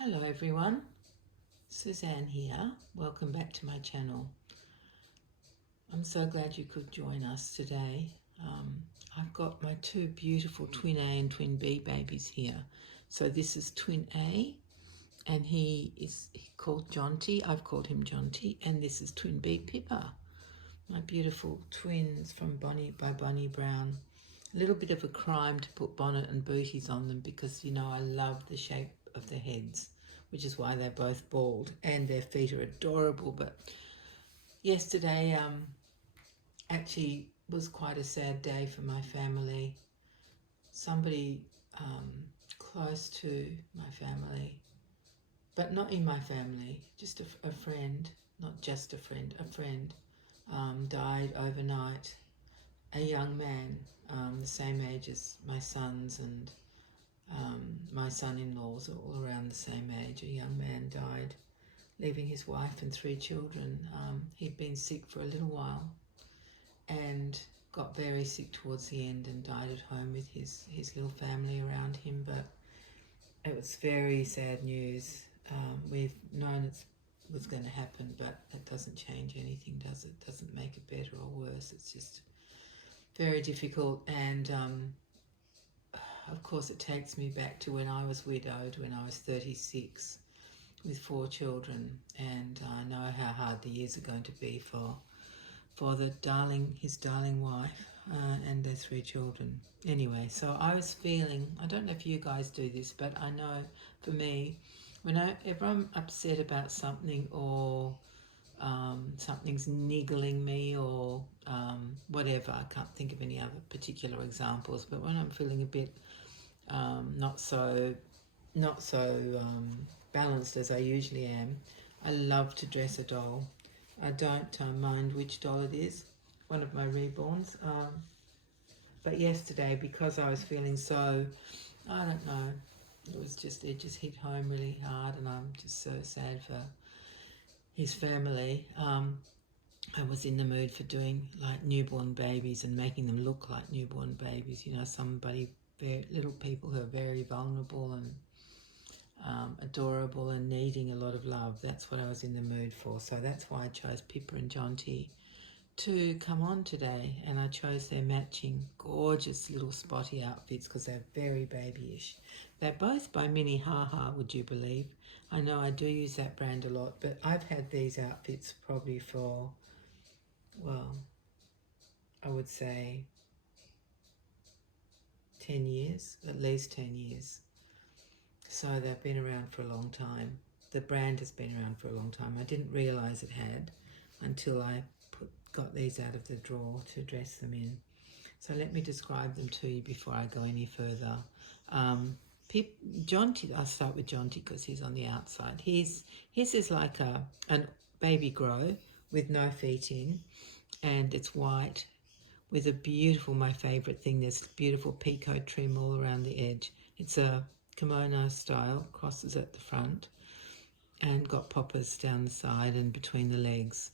Hello everyone, Suzanne here. Welcome back to my channel. I'm so glad you could join us today. I've got my two beautiful twin A and twin B babies here. So this is twin A and he called Jonty. I've called him Jonty, and this is twin B, Pippa. My beautiful twins from by Bonnie Brown. A little bit of a crime to put bonnet and booties on them because, you know, I love the shape of their heads, which is why they're both bald, and their feet are adorable. But yesterday actually was quite a sad day for my family. Somebody close to my family, but not in my family, just a friend, not just a friend, died overnight. A young man, the same age as my sons, and my son-in-laws are all around the same age. A young man died, leaving his wife and 3 children. He'd been sick for a little while and got very sick towards the end and died at home with his little family around him. But it was very sad news. We've known it was going to happen, but it doesn't change anything, does it? Doesn't make it better or worse. It's just very difficult. And of course it takes me back to when I was widowed, when I was 36 with 4 children, and I know how hard the years are going to be for his darling wife and their 3 children. Anyway, so I was feeling, I don't know if you guys do this, but I know for me, whenever I'm upset about something, or something's niggling me, or whatever, I can't think of any other particular examples, but when I'm feeling a bit not so balanced as I usually am, I love to dress a doll. I don't mind which doll it is, one of my reborns, but yesterday, because I was feeling so, I don't know, it just hit home really hard, and I'm just so sad for his family. I was in the mood for doing like newborn babies and making them look like newborn babies, you know, little people who are very vulnerable and adorable and needing a lot of love. That's what I was in the mood for. So that's why I chose Pippa and Jonty to come on today, and I chose their matching gorgeous little spotty outfits because they're very babyish. They're both by Mini Haha, would you believe? I know I do use that brand a lot, but I've had these outfits probably for, well, I would say 10 years, at least 10 years. So they've been around for a long time. The brand has been around for a long time. I didn't realise it had until I got these out of the drawer to dress them in. So let me describe them to you before I go any further. Jonty, I'll start with Jonty because he's on the outside. His is like a baby grow with no feet in, and it's white with a beautiful, my favourite thing, there's beautiful picot trim all around the edge. It's a kimono style, crosses at the front and got poppers down the side and between the legs,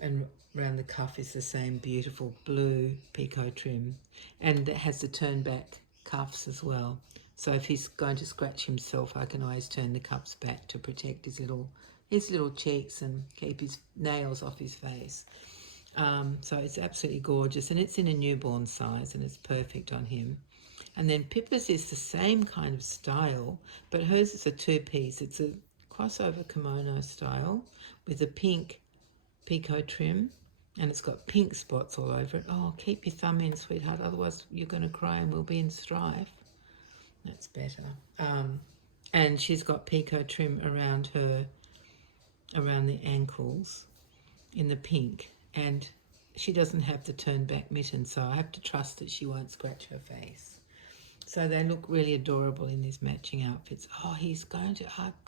and around the cuff is the same beautiful blue picot trim, and it has the turn back cuffs as well. So if he's going to scratch himself, I can always turn the cuffs back to protect his little cheeks and keep his nails off his face. So it's absolutely gorgeous, and it's in a newborn size, and it's perfect on him. And then Pippa's is the same kind of style, but hers is a 2-piece. It's a crossover kimono style with a pink picot trim, and it's got pink spots all over it. Oh, keep your thumb in, sweetheart, otherwise you're going to cry and we'll be in strife. That's better. And she's got picot trim around the ankles in the pink, and she doesn't have the turn back mitten, so I have to trust that she won't scratch her face. So they look really adorable in these matching outfits. Oh,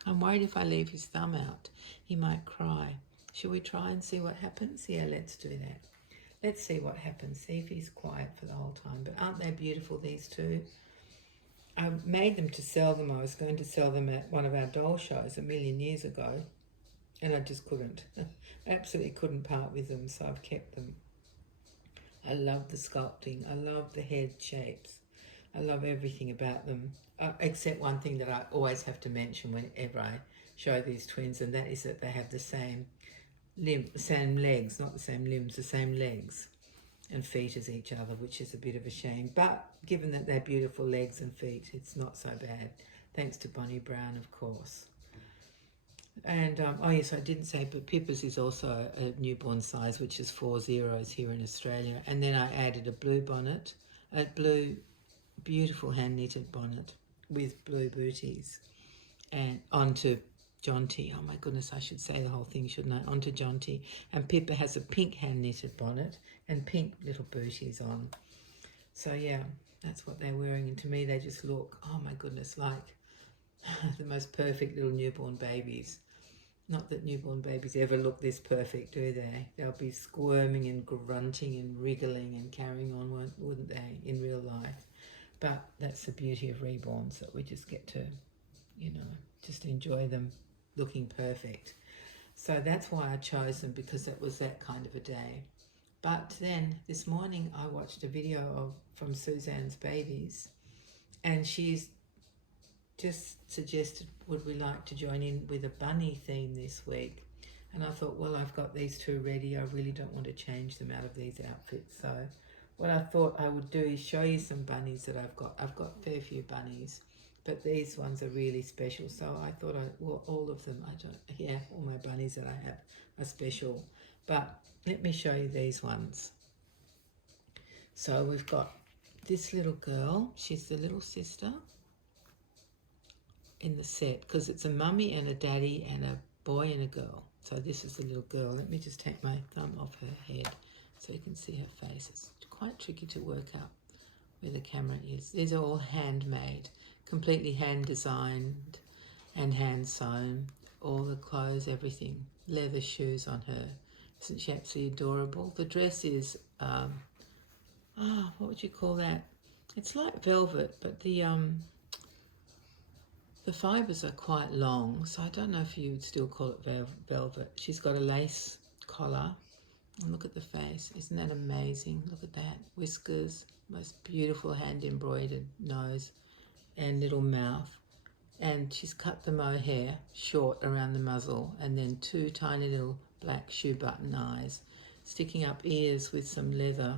I'm worried if I leave his thumb out, he might cry. Shall we try and see what happens? Yeah, let's do that. Let's see what happens. See if he's quiet for the whole time. But aren't they beautiful, these two? I made them to sell them. I was going to sell them at one of our doll shows a million years ago, and I just couldn't. Absolutely couldn't part with them, so I've kept them. I love the sculpting. I love the head shapes. I love everything about them. except one thing that I always have to mention whenever I show these twins, and that is that they have the same same legs, not the same limbs, the same legs and feet as each other, which is a bit of a shame. But given that they're beautiful legs and feet, it's not so bad. Thanks to Bonnie Brown, of course. And, oh yes, I didn't say, but Pippa's is also a newborn size, which is 4 zeros here in Australia. And then I added a blue bonnet, a blue, beautiful hand-knitted bonnet with blue booties, and onto Jonty. Oh my goodness, I should say the whole thing, shouldn't I? Onto Jonty. And Pippa has a pink hand-knitted bonnet and pink little booties on. So yeah, that's what they're wearing. And to me, they just look, oh my goodness, like the most perfect little newborn babies. Not that newborn babies ever look this perfect, do they? They'll be squirming and grunting and wriggling and carrying on, wouldn't they, in real life? But that's the beauty of reborns, that we just get to, you know, just enjoy them looking perfect. So that's why I chose them, because it was that kind of a day. But then this morning I watched a video from Suzanne's Babies, and she's just suggested, would we like to join in with a bunny theme this week? And I thought, well, I've got these two ready. I really don't want to change them out of these outfits. So what I thought I would do is show you some bunnies that I've got. I've got a fair few bunnies, but these ones are really special. So I thought, well, all of them, all my bunnies that I have are special. But let me show you these ones. So we've got this little girl. She's the little sister in the set, because it's a mummy and a daddy and a boy and a girl. So this is the little girl. Let me just take my thumb off her head so you can see her face. It's quite tricky to work out where the camera is. These are all handmade, completely hand designed and hand sewn. All the clothes, everything. Leather shoes on her. Isn't she absolutely adorable? The dress is, what would you call that? It's like velvet, but the fibres are quite long, so I don't know if you would still call it velvet. She's got a lace collar, and look at the face. Isn't that amazing? Look at that. Whiskers, most beautiful hand embroidered nose and little mouth. And she's cut the mohair short around the muzzle, and then two tiny little black shoe button eyes, sticking up ears with some leather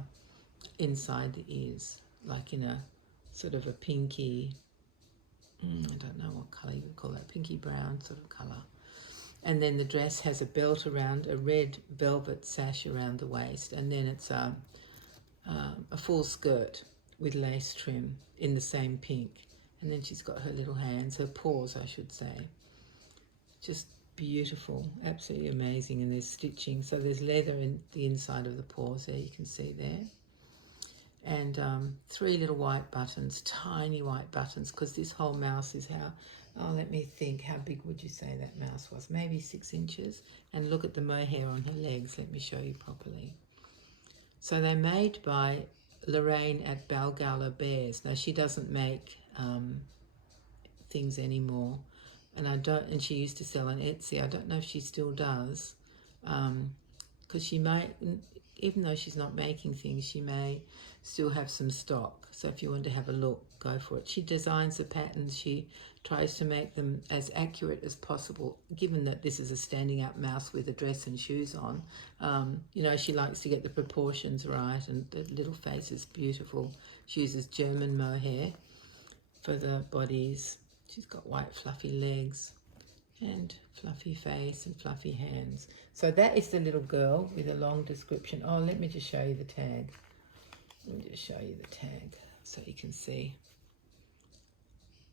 inside the ears, like in a sort of a pinky, I don't know what colour you would call that, pinky brown sort of colour. And then the dress has a belt around, a red velvet sash around the waist, and then it's a full skirt with lace trim in the same pink. And then she's got her little hands, her paws I should say. Just beautiful, absolutely amazing. And there's stitching, so there's leather in the inside of the paws there, you can see there. And 3 little white buttons, tiny white buttons, because this whole mouse is let me think, how big would you say that mouse was? Maybe 6 inches. And look at the mohair on her legs. Let me show you properly. So they're made by Lorraine at Balgowlah Bears. Now she doesn't make things anymore, and she used to sell on Etsy. I don't know if she still does, because she may, even though she's not making things, she may still have some stock. So if you want to have a look, go for it. She designs the patterns. She tries to make them as accurate as possible, given that this is a standing up mouse with a dress and shoes on. She likes to get the proportions right, and the little face is beautiful. She uses German mohair for the bodies. She's got white fluffy legs and fluffy face and fluffy hands. So that is the little girl with a long description. Oh, let me just show you the tag. Let me just show you the tag so you can see.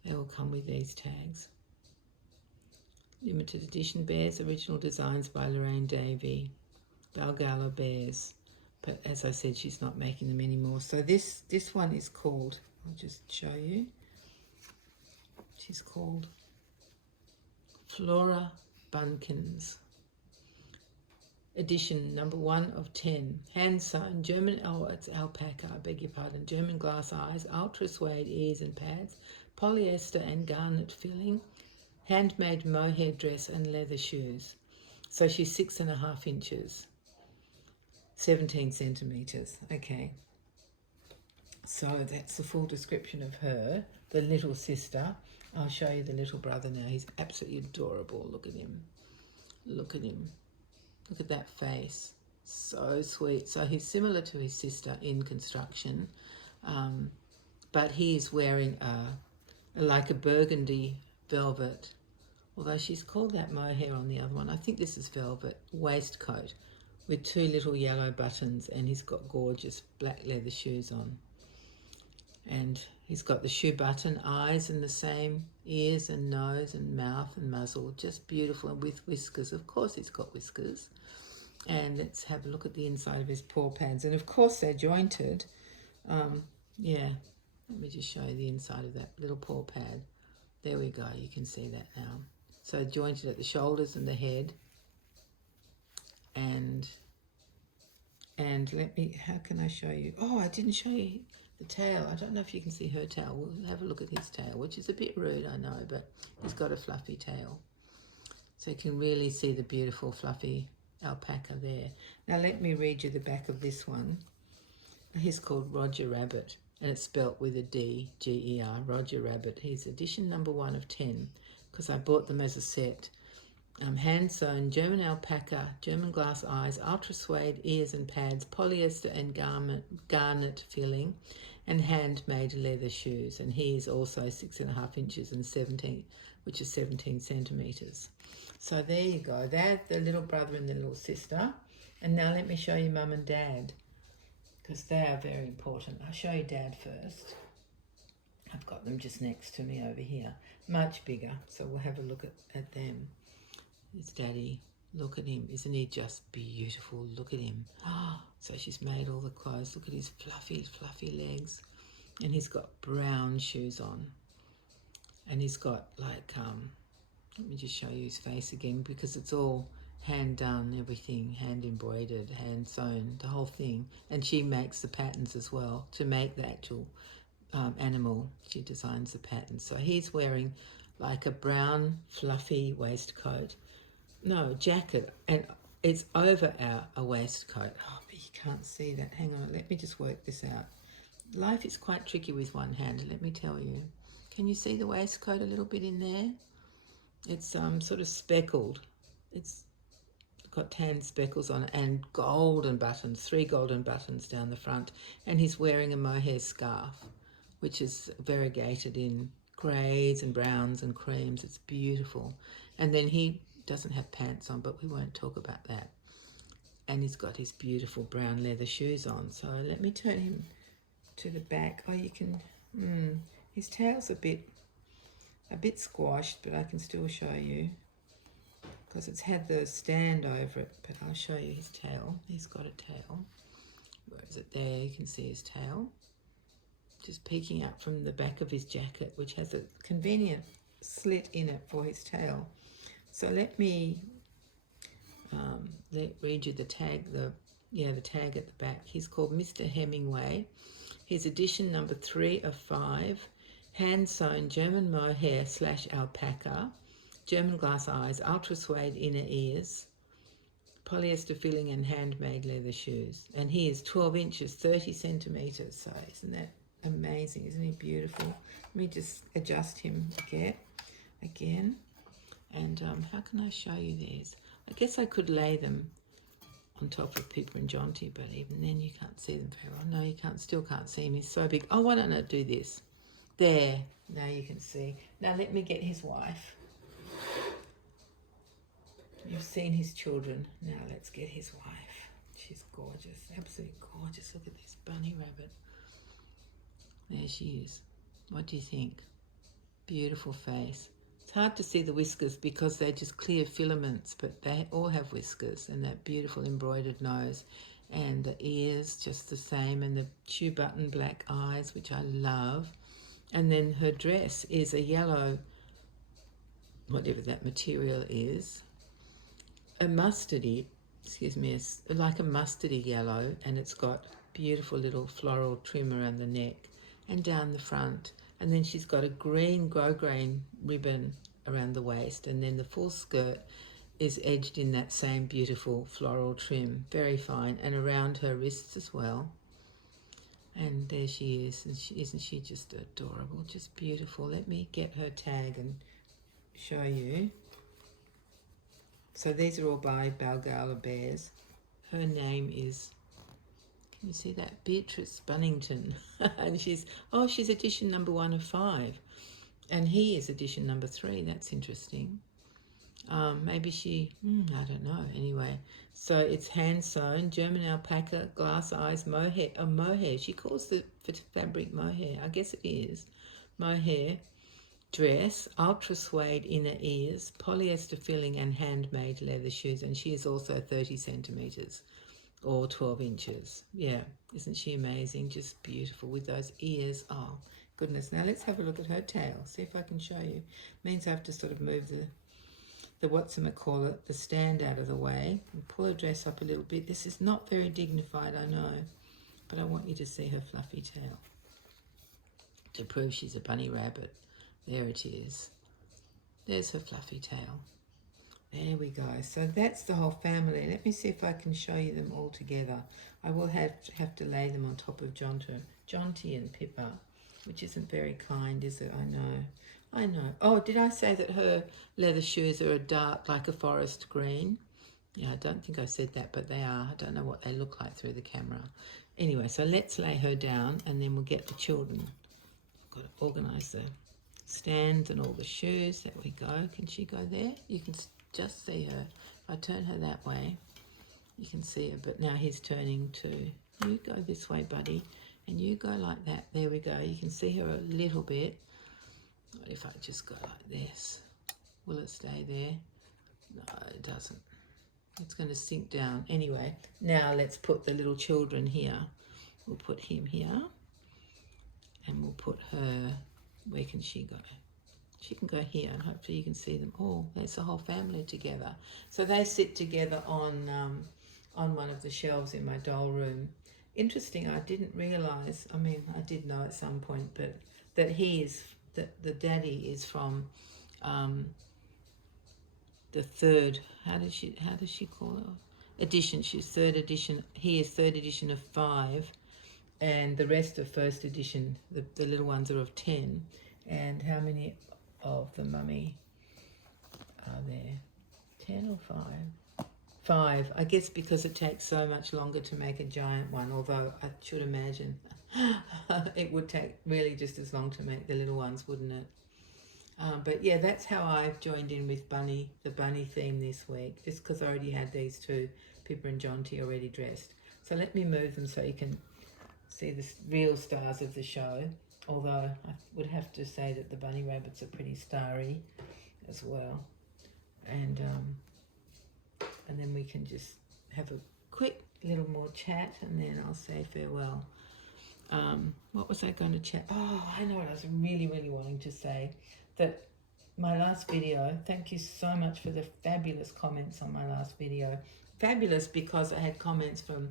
They all come with these tags. Limited edition bears, original designs by Lorraine Davey, Balgowlah Bears. But as I said, she's not making them anymore. So this one is called, I'll just show you. She's called Flora Bunkins. Edition number 1 of 10. Hand sewn German, it's alpaca, I beg your pardon. German glass eyes, ultra suede ears and pads, polyester and garnet filling, handmade mohair dress and leather shoes. So she's 6.5 inches, 17 centimetres. Okay. So that's the full description of her, the little sister. I'll show you the little brother now. He's absolutely adorable. Look at him. Look at him. Look at that face. So sweet. So he's similar to his sister in construction, but he's wearing like a burgundy velvet, although she's called that mohair on the other one. I think this is velvet waistcoat with 2 little yellow buttons, and he's got gorgeous black leather shoes on. And he's got the shoe button, eyes, and the same ears and nose and mouth and muzzle, just beautiful, and with whiskers. Of course he's got whiskers. And let's have a look at the inside of his paw pads. And of course they're jointed. Yeah, let me just show you the inside of that little paw pad. There we go, you can see that now. So jointed at the shoulders and the head. And let me, how can I show you? Oh, I didn't show you the tail. I don't know if you can see her tail. We'll have a look at his tail, which is a bit rude, I know, but he's got a fluffy tail. So you can really see the beautiful fluffy alpaca there. Now let me read you the back of this one. He's called Roger Rabbit, and it's spelt with a D, G-E-R, Roger Rabbit. He's edition number 1 of 10, because I bought them as a set. Hand sewn German alpaca, German glass eyes, ultra suede ears and pads, polyester and garnet filling, and handmade leather shoes. And he is also 6.5 inches and 17, which is 17 centimeters. So there you go. They're the little brother and the little sister. And now let me show you mum and dad, because they are very important. I'll show you dad first. I've got them just next to me over here, much bigger. So we'll have a look at them. It's daddy. Look at him. Isn't he just beautiful? Look at him. Oh, so she's made all the clothes. Look at his fluffy, fluffy legs. And he's got brown shoes on. And he's got like, let me just show you his face again, because it's all hand done, everything, hand embroidered, hand sewn, the whole thing. And she makes the patterns as well to make the actual animal. She designs the patterns. So he's wearing like a brown fluffy waistcoat. No, jacket, and it's over a waistcoat. Oh, but you can't see that. Hang on, let me just work this out. Life is quite tricky with one hand, let me tell you. Can you see the waistcoat a little bit in there? It's sort of speckled. It's got tan speckles on it, and golden buttons, 3 golden buttons down the front. And he's wearing a mohair scarf, which is variegated in greys and browns and creams. It's beautiful. And then he doesn't have pants on, but we won't talk about that. And he's got his beautiful brown leather shoes on. So let me turn him to the back. Oh, you can, his tail's a bit squashed, but I can still show you, because it's had the stand over it. But I'll show you his tail. He's got a tail. Where is it? There, you can see his tail, just peeking out from the back of his jacket, which has a convenient slit in it for his tail. So let me read you the tag, the tag at the back. He's called Mr. Hemingway. He's edition number 3 of 5. Hand sewn German mohair / alpaca, German glass eyes, ultra suede inner ears, polyester filling, and handmade leather shoes. And he is 12 inches, 30 centimeters. So isn't that amazing? Isn't he beautiful? Let me just adjust him again. And how can I show you these? I guess I could lay them on top of Pippa and Jonty, but even then you can't see them very well. No, you still can't see him. He's so big. Oh, why don't I do this? There. Now you can see. Now let me get his wife. You've seen his children. Now let's get his wife. She's gorgeous. Absolutely gorgeous. Look at this bunny rabbit. There she is. What do you think? Beautiful face. It's hard to see the whiskers because they're just clear filaments, but they all have whiskers, and that beautiful embroidered nose, and the ears just the same, and the shoe button black eyes, which I love. And then her dress is a yellow, whatever that material is, a mustardy, like a mustardy yellow, and it's got beautiful little floral trim around the neck and down the front. And then she's got a grosgrain ribbon around the waist, and then the full skirt is edged in that same beautiful floral trim, very fine, and around her wrists as well. And there she is, and isn't she just adorable, just beautiful. Let me get her tag and show you. So these are all by Balgowlah Bears. Her name is, can you see that? Beatrice Bunnington. And she's edition number 1 of 5. And he is edition number 3. That's interesting. Maybe she, I don't know. Anyway, so it's hand sewn, German alpaca, glass eyes, mohair. Mohair. She calls the fabric mohair. I guess it is mohair. Dress, ultra suede inner ears, polyester filling, and handmade leather shoes. And she is also 30 centimeters or 12 inches. Yeah, isn't she amazing? Just beautiful with those ears. Oh goodness. Now let's have a look at her tail. See if I can show you. Means I have to sort of move the the stand out of the way and pull her dress up a little bit. This is not very dignified, I know, but I want you to see her fluffy tail to prove she's a bunny rabbit. There it is. There's her fluffy tail. There we go. So that's the whole family. Let me see if I can show you them all together. I will have to lay them on top of Jonty and Pippa, which isn't very kind, is it? I know. Oh, did I say that her leather shoes are a dark, like a forest green? Yeah, I don't think I said that, but they are. I don't know what they look like through the camera. Anyway, so let's lay her down and then we'll get the children. I've got to organise the stands and all the shoes. There we go. Can she go there? You can just see her. If I turn her that way, you can see her. But now he's turning to, you go this way, buddy, and you go like that. There we go. You can see her a little bit. What if I just go like this? Will it stay there? No, it doesn't. It's going to sink down. Anyway, now let's put the little children here. We'll put him here. And we'll put her, where can she go? She can go here, and hopefully you can see them all. There's the whole family together. So they sit together on one of the shelves in my doll room. Interesting, I didn't realise, I mean, I did know at some point, but that the daddy is from the third, how does she call it? Edition. She's 3rd edition. He is 3rd edition of 5, and the rest are 1st edition. The little ones are of 10. And how many of the mummy are there? 10 or 5? 5. I guess because it takes so much longer to make a giant one, although I should imagine it would take really just as long to make the little ones, wouldn't it? But yeah, that's how I've joined in with the bunny theme this week, just because I already had these two, Pippa and Jonty, already dressed. So let me move them so you can see the real stars of the show, although I would have to say that the bunny rabbits are pretty starry as well. And then we can just have a quick little more chat, and then I'll say farewell. What was I going to chat? Oh, I know what I was really wanting to say. That my last video, thank you so much for the fabulous comments on my last video. Fabulous because I had comments from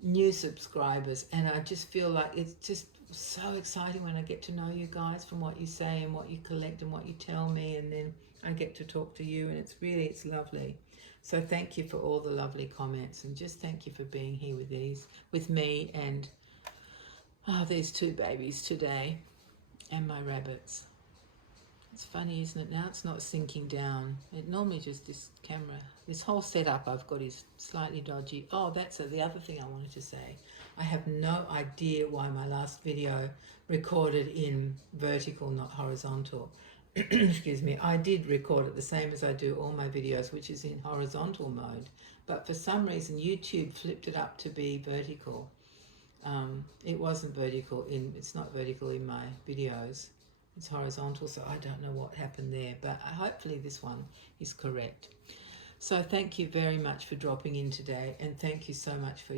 new subscribers, and I just feel like it's just so exciting when I get to know you guys from what you say and what you collect and what you tell me, and then I get to talk to you, and it's lovely. So thank you for all the lovely comments, and just thank you for being here with me and these two babies today and my rabbits. It's funny, isn't it? Now it's not sinking down. It normally just, this whole setup I've got is slightly dodgy. Oh, that's the other thing I wanted to say. I have no idea why my last video recorded in vertical, not horizontal. Excuse me. I did record it the same as I do all my videos, which is in horizontal mode. But for some reason, YouTube flipped it up to be vertical. It wasn't vertical it's not vertical in my videos. It's horizontal, so I don't know what happened there, but hopefully this one is correct. So thank you very much for dropping in today, and thank you so much for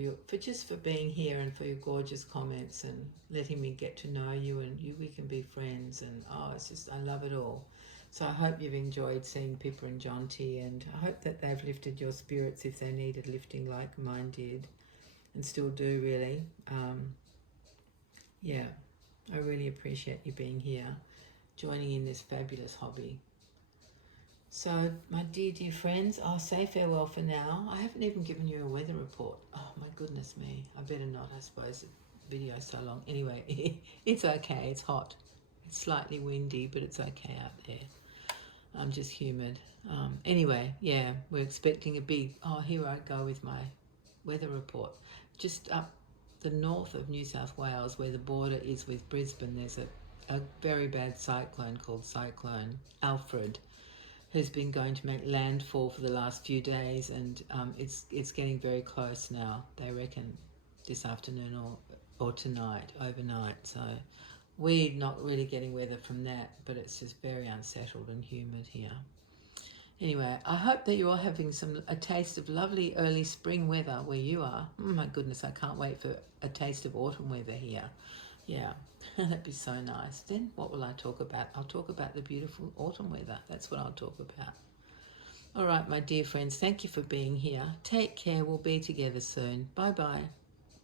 being here and for your gorgeous comments and letting me get to know you, and we can be friends, and it's just, I love it all. So I hope you've enjoyed seeing Pippa and Jonty, and I hope that they've lifted your spirits if they needed lifting like mine did, and still do, really. Yeah, I really appreciate you being here, joining in this fabulous hobby. So, my dear friends, I'll say farewell for now. I haven't even given you a weather report. Oh, my goodness me. I better not, I suppose. video so long. Anyway, it's okay. It's hot. It's slightly windy, but it's okay out there. I'm just humid. Anyway, yeah, we're expecting a big... Oh, here I go with my weather report. Just up the north of New South Wales, where the border is with Brisbane, there's a very bad cyclone called Cyclone Alfred, who's been going to make landfall for the last few days, and it's getting very close now. They reckon this afternoon or tonight, overnight. So we're not really getting weather from that, but it's just very unsettled and humid here. Anyway, I hope that you're all having a taste of lovely early spring weather where you are. Oh my goodness, I can't wait for a taste of autumn weather here. Yeah, that'd be so nice. Then what will I talk about? I'll talk about the beautiful autumn weather. That's what I'll talk about. All right, my dear friends, thank you for being here. Take care. We'll be together soon. Bye-bye.